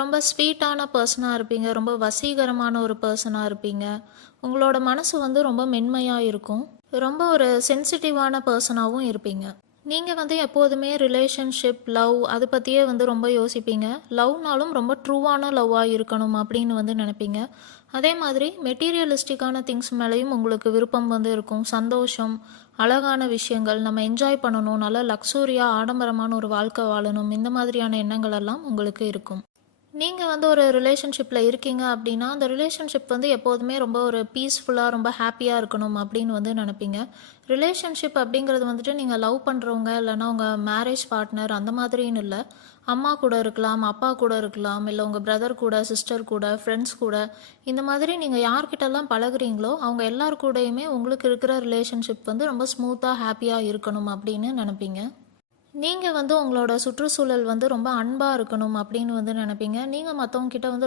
ரொம்ப ஸ்வீட்டான பர்சனாக இருப்பீங்க. ரொம்ப வசீகரமான ஒரு பர்சனாக இருப்பீங்க. உங்களோட மனசு வந்து ரொம்ப மென்மையாக இருக்கும். ரொம்ப ஒரு சென்சிட்டிவான பர்சனாகவும் இருப்பீங்க. நீங்கள் வந்து எப்போதுமே ரிலேஷன்ஷிப், லவ் அது பற்றியே வந்து ரொம்ப யோசிப்பீங்க. லவ்னாலும் ரொம்ப ட்ரூவான லவ்வாக இருக்கணும் அப்படின்னு வந்து நினைப்பீங்க. அதே மாதிரி மெட்டீரியலிஸ்டிக்கான திங்ஸ் மேலேயும் உங்களுக்கு விருப்பம் வந்து இருக்கும். சந்தோஷம், அழகான விஷயங்கள், நம்ம என்ஜாய் பண்ணணும், நல்ல லக்ஸூரியாக ஆடம்பரமான ஒரு வாழ்க்கை வாழணும், இந்த மாதிரியான எண்ணங்கள் எல்லாம் உங்களுக்கு இருக்கும். நீங்கள் வந்து ஒரு ரிலேஷன்ஷிப்பில் இருக்கீங்க அப்படின்னா அந்த ரிலேஷன்ஷிப் வந்து எப்போதுமே ரொம்ப ஒரு பீஸ்ஃபுல்லாக ரொம்ப ஹாப்பியாக இருக்கணும் அப்படின்னு வந்து நினைப்பீங்க. ரிலேஷன்ஷிப் அப்படிங்கிறது வந்துட்டு நீங்கள் லவ் பண்ணுறவங்க இல்லைன்னா உங்கள் மேரேஜ் பார்ட்னர் அந்த மாதிரின்னு இல்லை. அம்மா கூட இருக்கலாம், அப்பா கூட இருக்கலாம், இல்லை உங்கள் பிரதர் கூட, சிஸ்டர் கூட, ஃப்ரெண்ட்ஸ் கூட, இந்த மாதிரி நீங்கள் யார்கிட்டலாம் பழகுறீங்களோ அவங்க எல்லார் கூடயுமே உங்களுக்கு இருக்கிற ரிலேஷன்ஷிப் வந்து ரொம்ப ஸ்மூத்தாக ஹாப்பியாக இருக்கணும் அப்படின்னு நினைப்பீங்க. நீங்கள் வந்து உங்களோட சுற்றுச்சூழல் வந்து ரொம்ப அன்பாக இருக்கணும் அப்படின்னு வந்து நினைப்பீங்க. நீங்கள் மற்றவங்க கிட்ட வந்து